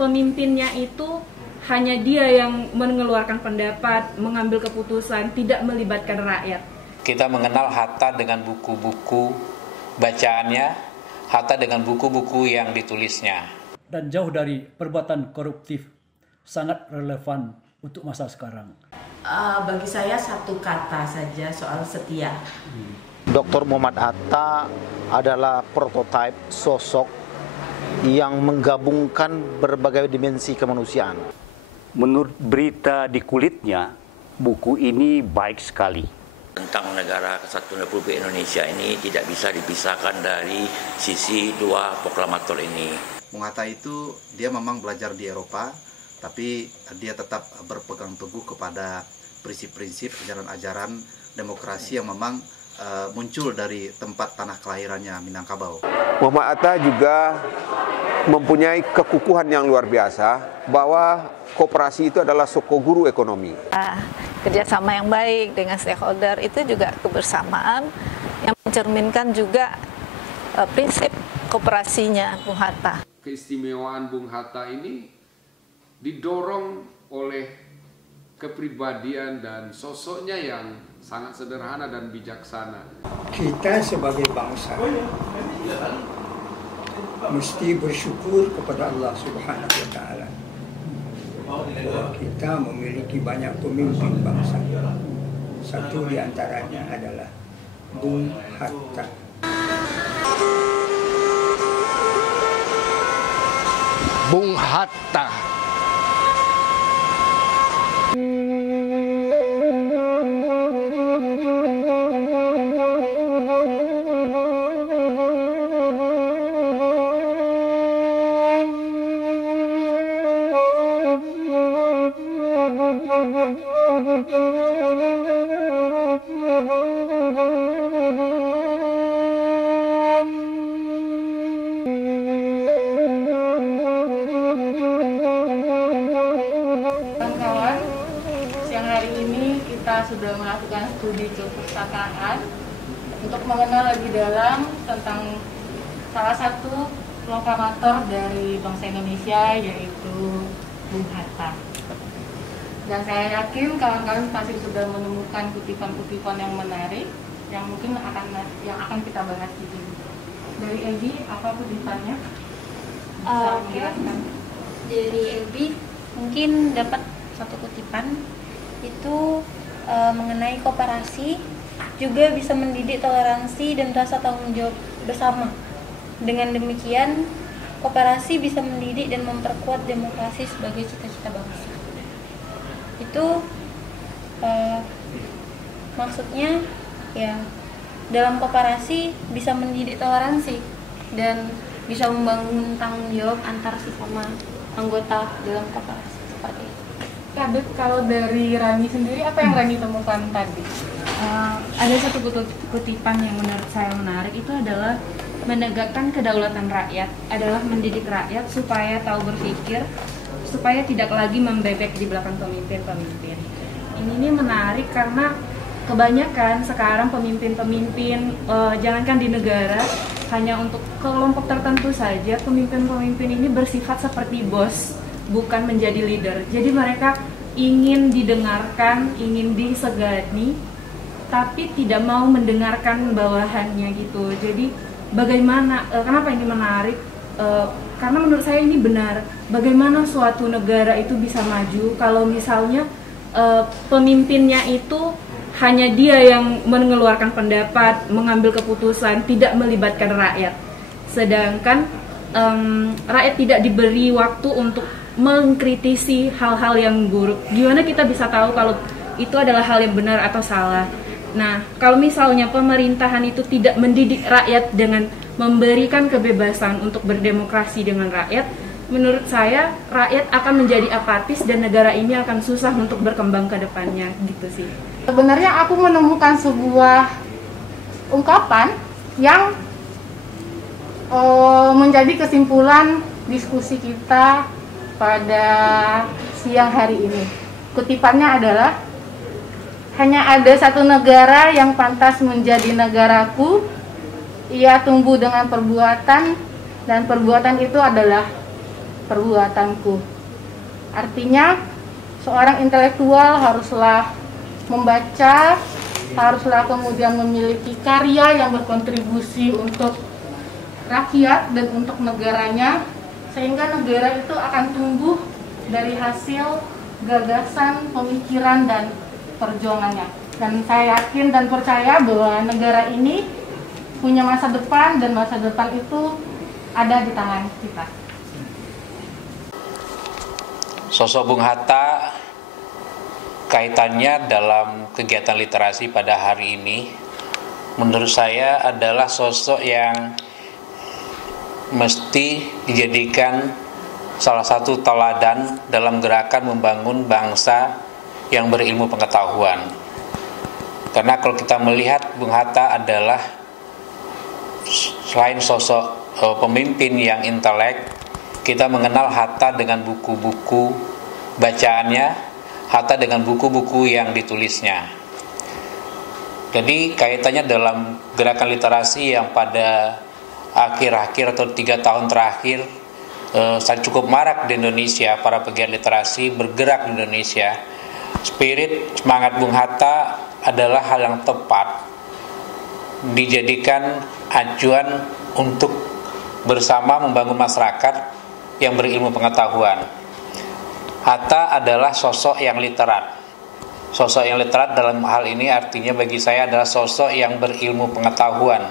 pemimpinnya itu hanya dia yang mengeluarkan pendapat, mengambil keputusan, tidak melibatkan rakyat. Kita mengenal Hatta dengan buku-buku bacaannya, Hatta dengan buku-buku yang ditulisnya. Dan jauh dari perbuatan koruptif, sangat relevan untuk masa sekarang. Bagi saya satu kata saja soal setia. Dr. Muhammad Hatta adalah prototipe sosok yang menggabungkan berbagai dimensi kemanusiaan. Menurut berita di kulitnya, buku ini baik sekali. Tentang Negara Kesatuan Republik Indonesia ini tidak bisa dipisahkan dari sisi dua proklamator ini. Bung Hatta itu dia memang belajar di Eropa, tapi dia tetap berpegang teguh kepada prinsip-prinsip ajaran-ajaran demokrasi yang memang muncul dari tempat tanah kelahirannya, Minangkabau. Muhammad Hatta juga mempunyai kekukuhan yang luar biasa bahwa koperasi itu adalah sokoguru ekonomi. Kerjasama yang baik dengan stakeholder itu juga kebersamaan yang mencerminkan juga prinsip koperasinya Bung Hatta. Keistimewaan Bung Hatta ini didorong oleh kepribadian dan sosoknya yang sangat sederhana dan bijaksana. Kita sebagai bangsa mesti bersyukur kepada Allah Subhanahu wa Ta'ala. Kita memiliki banyak pemimpin bangsa. Satu di antaranya adalah Bung Hatta. Bung Hatta. Kawan-kawan, siang hari ini kita sudah melakukan studi kepustakaan untuk mengenal lebih dalam tentang salah satu proklamator dari bangsa Indonesia, yaitu Bung Hatta. Dan saya yakin kawan-kawan pasti sudah menemukan kutipan-kutipan yang menarik yang mungkin akan kita bahas di sini. Dari Edi, apa kutipannya? Dari Ebi mungkin dapat satu kutipan itu mengenai koperasi juga bisa mendidik toleransi dan rasa tanggung jawab bersama. Dengan demikian, koperasi bisa mendidik dan memperkuat demokrasi sebagai cita-cita bangsa. Itu maksudnya ya, dalam koperasi bisa mendidik toleransi dan bisa membangun tanggung jawab antar sesama anggota dalam koperasi seperti itu. Kadek, kalau dari Rani sendiri, apa yang Rani temukan tadi? Ada satu kutipan yang menurut saya menarik, itu adalah menegakkan kedaulatan rakyat adalah mendidik rakyat supaya tahu berpikir, supaya tidak lagi membebek di belakang pemimpin-pemimpin. Ini menarik karena kebanyakan sekarang pemimpin-pemimpin, jangankan di negara, hanya untuk kelompok tertentu saja, pemimpin-pemimpin ini bersifat seperti bos, bukan menjadi leader. Jadi mereka ingin didengarkan, ingin disegani, tapi tidak mau mendengarkan bawahannya gitu. Jadi bagaimana, kenapa ini menarik? Karena menurut saya ini benar. Bagaimana suatu negara itu bisa maju kalau misalnya pemimpinnya itu hanya dia yang mengeluarkan pendapat, mengambil keputusan, tidak melibatkan rakyat. Sedangkan rakyat tidak diberi waktu untuk mengkritisi hal-hal yang buruk. Gimana kita bisa tahu kalau itu adalah hal yang benar atau salah? Nah, kalau misalnya pemerintahan itu tidak mendidik rakyat dengan memberikan kebebasan untuk berdemokrasi dengan rakyat, menurut saya rakyat akan menjadi apatis dan negara ini akan susah untuk berkembang ke depannya gitu sih. Sebenarnya aku menemukan sebuah ungkapan yang menjadi kesimpulan diskusi kita pada siang hari ini. Kutipannya adalah, hanya ada satu negara yang pantas menjadi negaraku, ia tumbuh dengan perbuatan, dan perbuatan itu adalah perbuatanku. Artinya, seorang intelektual haruslah membaca, haruslah kemudian memiliki karya yang berkontribusi untuk rakyat dan untuk negaranya, sehingga negara itu akan tumbuh dari hasil gagasan, pemikiran, dan perjuangannya. Dan saya yakin dan percaya bahwa negara ini punya masa depan, dan masa depan itu ada di tangan kita. Sosok Bung Hatta kaitannya dalam kegiatan literasi pada hari ini menurut saya adalah sosok yang mesti dijadikan salah satu teladan dalam gerakan membangun bangsa yang berilmu pengetahuan. Karena kalau kita melihat Bung Hatta adalah selain sosok pemimpin yang intelek, kita mengenal Hatta dengan buku-buku bacaannya, Hatta dengan buku-buku yang ditulisnya. Jadi kaitannya dalam gerakan literasi yang pada akhir-akhir atau 3 tahun terakhir cukup marak di Indonesia, para pegiat literasi bergerak di Indonesia. Spirit semangat Bung Hatta adalah hal yang tepat dijadikan acuan untuk bersama membangun masyarakat yang berilmu pengetahuan. Hatta adalah sosok yang literat. Sosok yang literat dalam hal ini artinya bagi saya adalah sosok yang berilmu pengetahuan.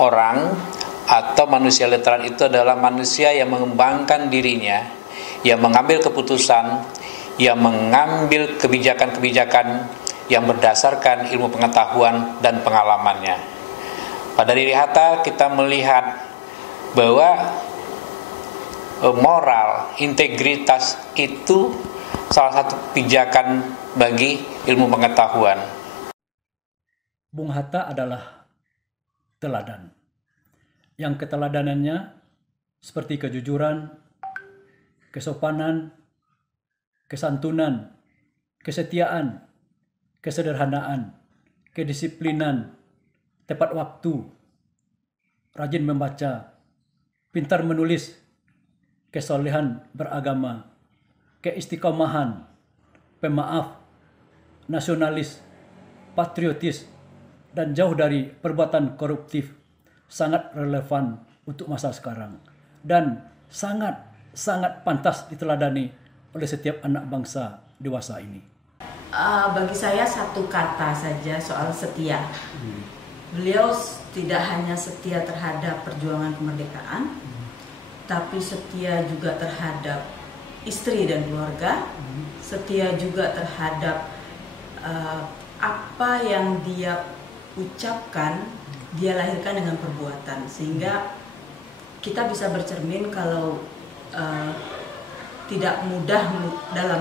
Orang atau manusia literat itu adalah manusia yang mengembangkan dirinya, yang mengambil keputusan, yang mengambil kebijakan-kebijakan yang berdasarkan ilmu pengetahuan dan pengalamannya. Pada diri Hatta kita melihat bahwa moral, integritas itu salah satu pijakan bagi ilmu pengetahuan. Bung Hatta adalah teladan. Yang keteladanannya seperti kejujuran, kesopanan, kesantunan, kesetiaan, kesederhanaan, kedisiplinan, tepat waktu, rajin membaca, pintar menulis, kesolehan beragama, keistiqomahan, pemaaf, nasionalis, patriotis, dan jauh dari perbuatan koruptif, sangat relevan untuk masa sekarang dan sangat pantas diteladani oleh setiap anak bangsa dewasa ini. Bagi saya satu kata saja soal setia. Beliau tidak hanya setia terhadap perjuangan kemerdekaan, tapi setia juga terhadap istri dan keluarga, setia juga terhadap apa yang dia ucapkan, dia lahirkan dengan perbuatan, sehingga kita bisa bercermin kalau tidak mudah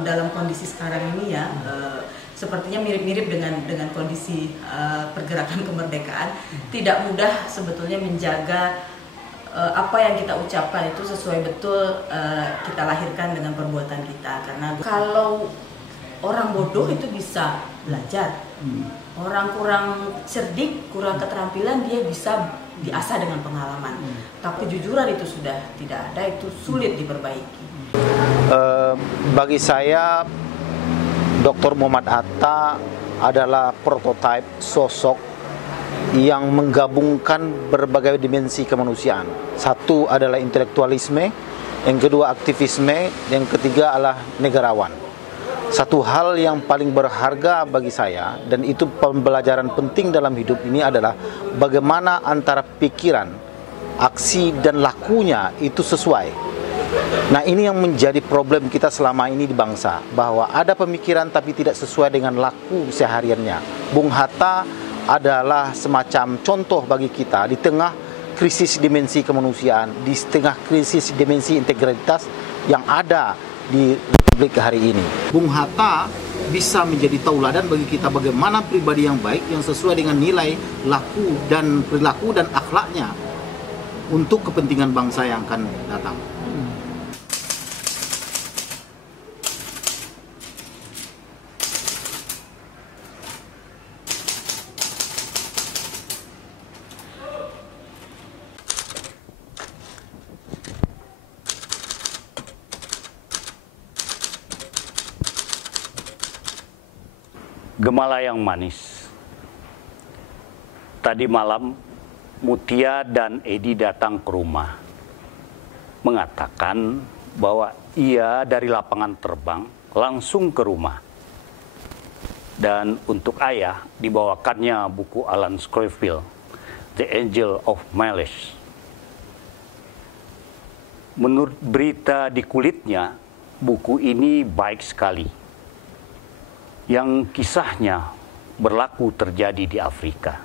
dalam kondisi sekarang ini ya, sepertinya mirip-mirip dengan kondisi pergerakan kemerdekaan, tidak mudah sebetulnya menjaga apa yang kita ucapkan itu sesuai betul kita lahirkan dengan perbuatan kita. Karena kalau orang bodoh itu bisa belajar, orang kurang cerdik, kurang keterampilan dia bisa diasah dengan pengalaman. Tapi kejujuran itu sudah tidak ada, itu sulit diperbaiki. Bagi saya Dr. Muhammad Hatta adalah prototipe sosok yang menggabungkan berbagai dimensi kemanusiaan. Satu adalah intelektualisme, yang kedua aktivisme, yang ketiga adalah negarawan. Satu hal yang paling berharga bagi saya, dan itu pembelajaran penting dalam hidup ini adalah bagaimana antara pikiran, aksi, dan lakunya itu sesuai. Nah, ini yang menjadi problem kita selama ini di bangsa, bahwa ada pemikiran tapi tidak sesuai dengan laku sehariannya. Bung Hatta adalah semacam contoh bagi kita di tengah krisis dimensi kemanusiaan, di tengah krisis dimensi integritas yang ada di Republik hari ini. Bung Hatta bisa menjadi tauladan bagi kita bagaimana pribadi yang baik yang sesuai dengan nilai laku dan perilaku dan akhlaknya untuk kepentingan bangsa yang akan datang. Gemala yang manis. Tadi malam Mutia dan Edi datang ke rumah, mengatakan bahwa ia dari lapangan terbang langsung ke rumah. Dan untuk ayah dibawakannya buku Alan Scofield, The Angel of Malice. Menurut berita di kulitnya, buku ini baik sekali. Yang kisahnya berlaku terjadi di Afrika.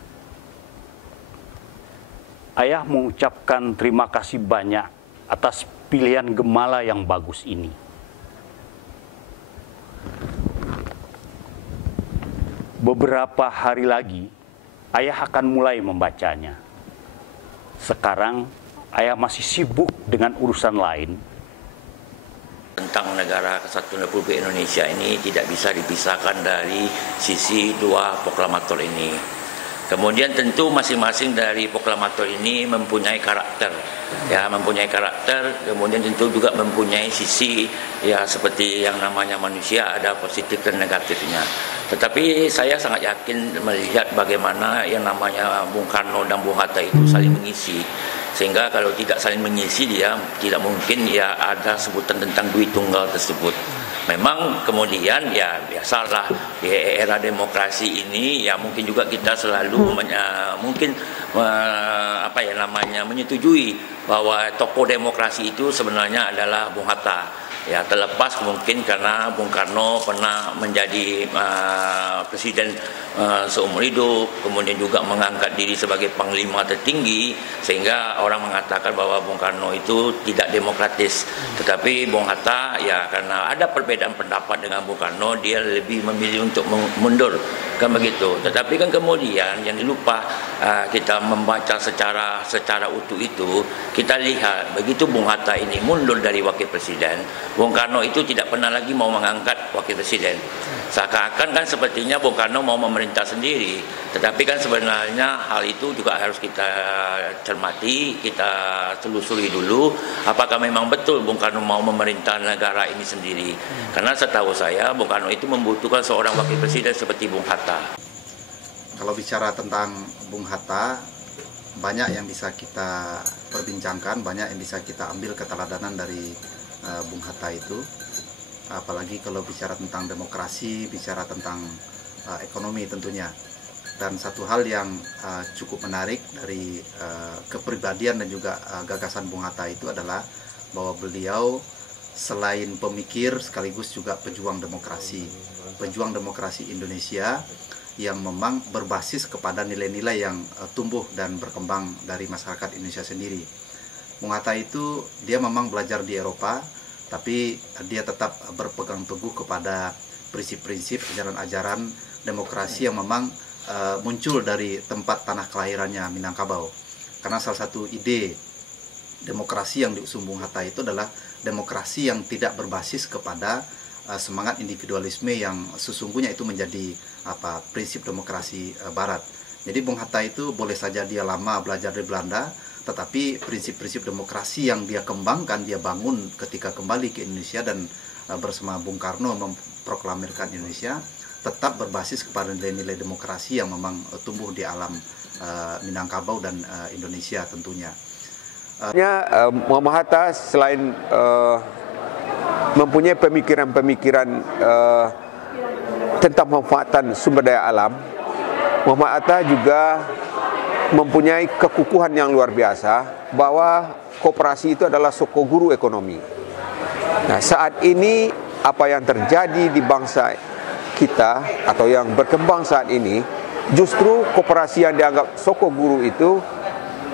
Ayah mengucapkan terima kasih banyak atas pilihan gemala yang bagus ini. Beberapa hari lagi, ayah akan mulai membacanya. Sekarang, ayah masih sibuk dengan urusan lain. Tentang negara kesatuan Republik Indonesia ini tidak bisa dipisahkan dari sisi dua proklamator ini. Kemudian tentu masing-masing dari proklamator ini mempunyai karakter, kemudian tentu juga mempunyai sisi ya seperti yang namanya manusia, ada positif dan negatifnya. Tetapi saya sangat yakin melihat bagaimana yang namanya Bung Karno dan Bung Hatta itu saling mengisi. Sehingga kalau tidak saling mengisi dia tidak mungkin ya ada sebutan tentang duit tunggal tersebut. Memang kemudian ya biasalah di era demokrasi ini ya mungkin juga kita selalu menyetujui bahwa tokoh demokrasi itu sebenarnya adalah Bung Hatta. Ya terlepas mungkin karena Bung Karno pernah menjadi presiden seumur hidup, kemudian juga mengangkat diri sebagai panglima tertinggi, sehingga orang mengatakan bahwa Bung Karno itu tidak demokratis. Tetapi Bung Hatta ya karena ada perbedaan pendapat dengan Bung Karno, dia lebih memilih untuk mundur, kan begitu. Tetapi kan kemudian yang dilupa kita membaca secara utuh itu, kita lihat begitu Bung Hatta ini mundur dari wakil presiden, Bung Karno itu tidak pernah lagi mau mengangkat wakil presiden. Seakan-akan kan sepertinya Bung Karno mau memerintah sendiri. Tetapi kan sebenarnya hal itu juga harus kita cermati, kita telusuri dulu. Apakah memang betul Bung Karno mau memerintah negara ini sendiri? Karena setahu saya Bung Karno itu membutuhkan seorang wakil presiden seperti Bung Hatta. Kalau bicara tentang Bung Hatta, banyak yang bisa kita perbincangkan, banyak yang bisa kita ambil keteladanan dari Bung Hatta itu, apalagi kalau bicara tentang demokrasi, bicara tentang ekonomi tentunya. Dan satu hal yang cukup menarik dari kepribadian dan juga gagasan Bung Hatta itu adalah bahwa beliau selain pemikir sekaligus juga pejuang demokrasi Indonesia yang memang berbasis kepada nilai-nilai yang tumbuh dan berkembang dari masyarakat Indonesia sendiri. Bung Hatta itu dia memang belajar di Eropa, tapi dia tetap berpegang teguh kepada prinsip-prinsip ajaran-ajaran demokrasi yang memang muncul dari tempat tanah kelahirannya Minangkabau. Karena salah satu ide demokrasi yang diusung Bung Hatta itu adalah demokrasi yang tidak berbasis kepada semangat individualisme yang sesungguhnya itu menjadi prinsip demokrasi Barat. Jadi Bung Hatta itu boleh saja dia lama belajar di Belanda, tetapi prinsip-prinsip demokrasi yang dia kembangkan, dia bangun ketika kembali ke Indonesia dan bersama Bung Karno memproklamirkan Indonesia, tetap berbasis kepada nilai-nilai demokrasi yang memang tumbuh di alam Minangkabau dan Indonesia tentunya. Muhammad Hatta selain mempunyai pemikiran-pemikiran tentang pemanfaatan sumber daya alam, Muhammad Hatta juga mempunyai kekukuhan yang luar biasa bahwa koperasi itu adalah sokoguru ekonomi. Nah, saat ini apa yang terjadi di bangsa kita atau yang berkembang saat ini, justru koperasi yang dianggap sokoguru itu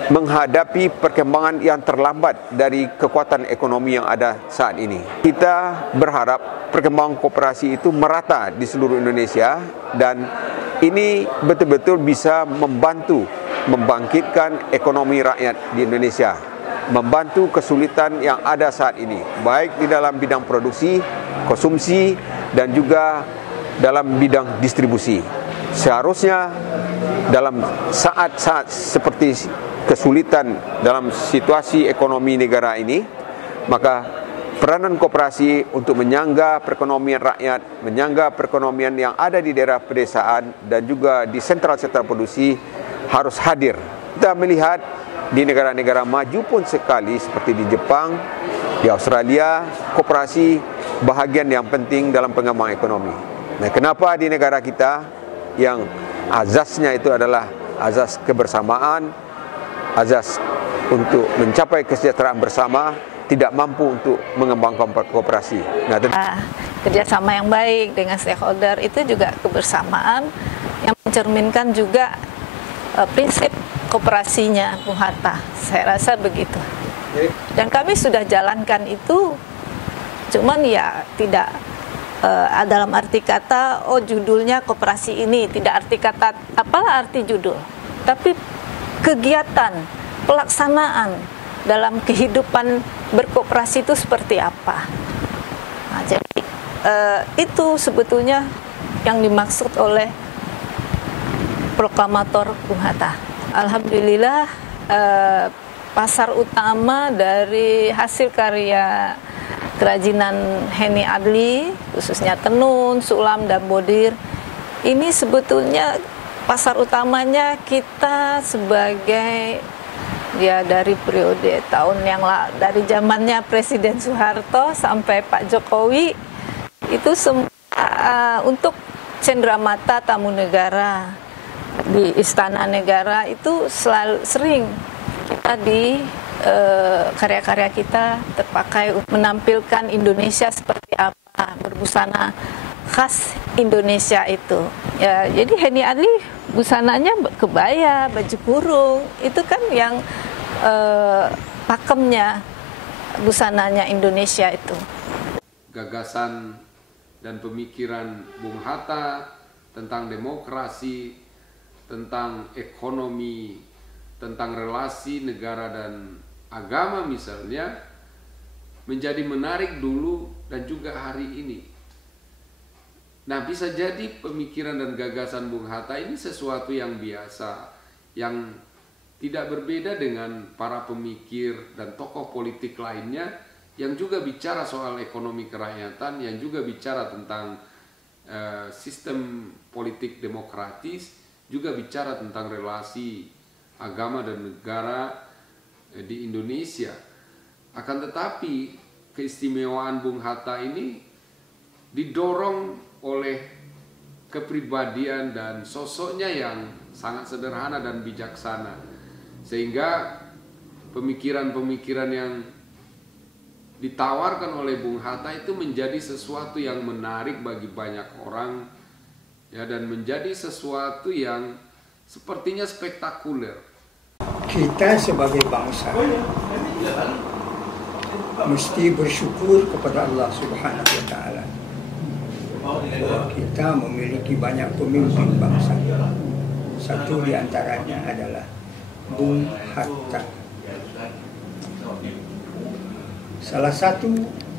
menghadapi perkembangan yang terlambat dari kekuatan ekonomi yang ada saat ini. Kita berharap perkembangan koperasi itu merata di seluruh Indonesia dan ini betul-betul bisa membantu membangkitkan ekonomi rakyat di Indonesia, membantu kesulitan yang ada saat ini, baik di dalam bidang produksi, konsumsi, dan juga dalam bidang distribusi. Seharusnya dalam saat-saat seperti kesulitan dalam situasi ekonomi negara ini, maka peranan koperasi untuk menyangga perekonomian rakyat, menyangga perekonomian yang ada di daerah pedesaan dan juga di sentral-sentral produksi harus hadir. Kita melihat di negara-negara maju pun sekali seperti di Jepang, di Australia, koperasi bahagian yang penting dalam pengembangan ekonomi. Nah, kenapa di negara kita yang azasnya itu adalah azas kebersamaan, azas untuk mencapai kesejahteraan bersama, tidak mampu untuk mengembangkan koperasi. Nah, kerjasama yang baik dengan stakeholder itu juga kebersamaan yang mencerminkan juga prinsip koperasinya Bung Hatta. Saya rasa begitu. Dan kami sudah jalankan itu, cuman ya tidak dalam arti kata, oh judulnya koperasi ini, tidak arti kata, apalah arti judul. Tapi kegiatan, pelaksanaan dalam kehidupan berkoperasi itu seperti apa. Nah, jadi itu sebetulnya yang dimaksud oleh proklamator Bung Hatta. Alhamdulillah pasar utama dari hasil karya kerajinan Henny Adli, khususnya tenun, sulam, dan bodir, ini sebetulnya pasar utamanya kita sebagai ya dari periode tahun yang dari zamannya Presiden Soeharto sampai Pak Jokowi itu untuk cenderamata tamu negara di Istana Negara itu selalu sering kita di karya-karya kita terpakai menampilkan Indonesia seperti apa, berbusana khas Indonesia itu. Ya, jadi Henny Adli busananya kebaya, baju kurung, itu kan yang pakemnya busananya Indonesia itu. Gagasan dan pemikiran Bung Hatta tentang demokrasi, tentang ekonomi, tentang relasi negara dan agama misalnya, menjadi menarik dulu dan juga hari ini. Nah, bisa jadi pemikiran dan gagasan Bung Hatta ini sesuatu yang biasa, yang tidak berbeda dengan para pemikir dan tokoh politik lainnya yang juga bicara soal ekonomi kerakyatan, yang juga bicara tentang sistem politik demokratis, juga bicara tentang relasi agama dan negara di Indonesia. Akan tetapi keistimewaan Bung Hatta ini didorong oleh kepribadian dan sosoknya yang sangat sederhana dan bijaksana, sehingga pemikiran-pemikiran yang ditawarkan oleh Bung Hatta itu menjadi sesuatu yang menarik bagi banyak orang, ya, dan menjadi sesuatu yang sepertinya spektakuler. Kita sebagai bangsa mesti bersyukur kepada Allah Subhanahu wa Ta'ala bahwa kita memiliki banyak pemimpin bangsa. Satu di antaranya adalah Bung Hatta. Salah satu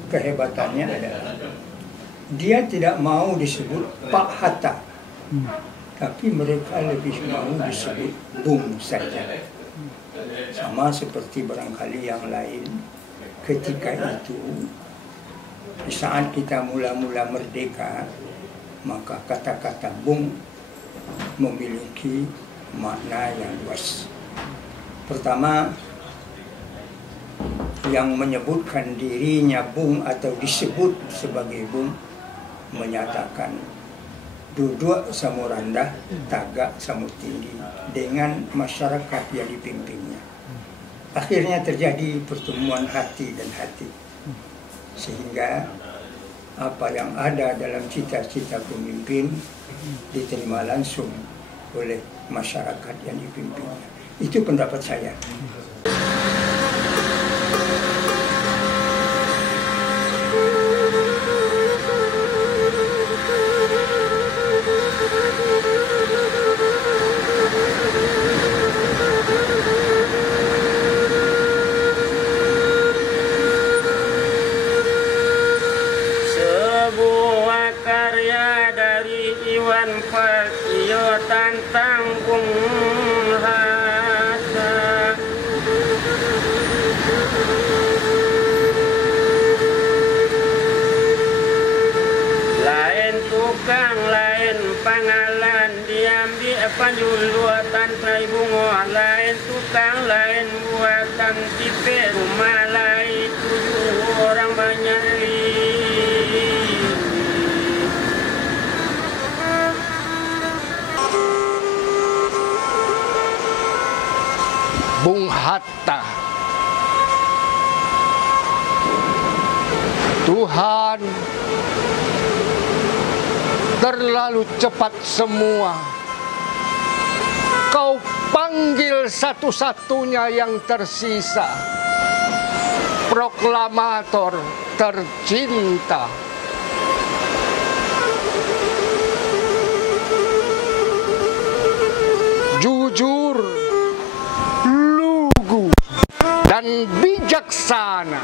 kehebatannya adalah dia tidak mau disebut Pak Hatta, tapi mereka lebih mau disebut Bung saja. Sama seperti barangkali yang lain, ketika itu di saat kita mula-mula merdeka, maka kata-kata Bung memiliki makna yang luas. Pertama, yang menyebutkan dirinya Bung atau disebut sebagai Bung menyatakan duduk sama rendah, tagak sama tinggi dengan masyarakat yang dipimpinnya. Akhirnya terjadi pertemuan hati dan hati, sehingga apa yang ada dalam cita-cita pemimpin diterima langsung oleh masyarakat yang dipimpinnya. Itu pendapat saya. tukang lain pangalan diambil panjuluatan tai bunga lain tukang lain buatan tipe rumah lain 7 orang banyak Bung Hatta. Tuhan, terlalu cepat semua. Kau panggil satu-satunya yang tersisa. Proklamator tercinta. Jujur, lugu, dan bijaksana.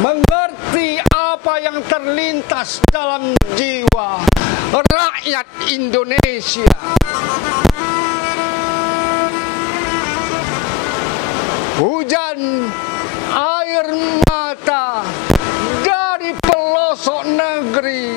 Mengerti apa yang terlintas dalam jiwa rakyat Indonesia. Hujan air mata dari pelosok negeri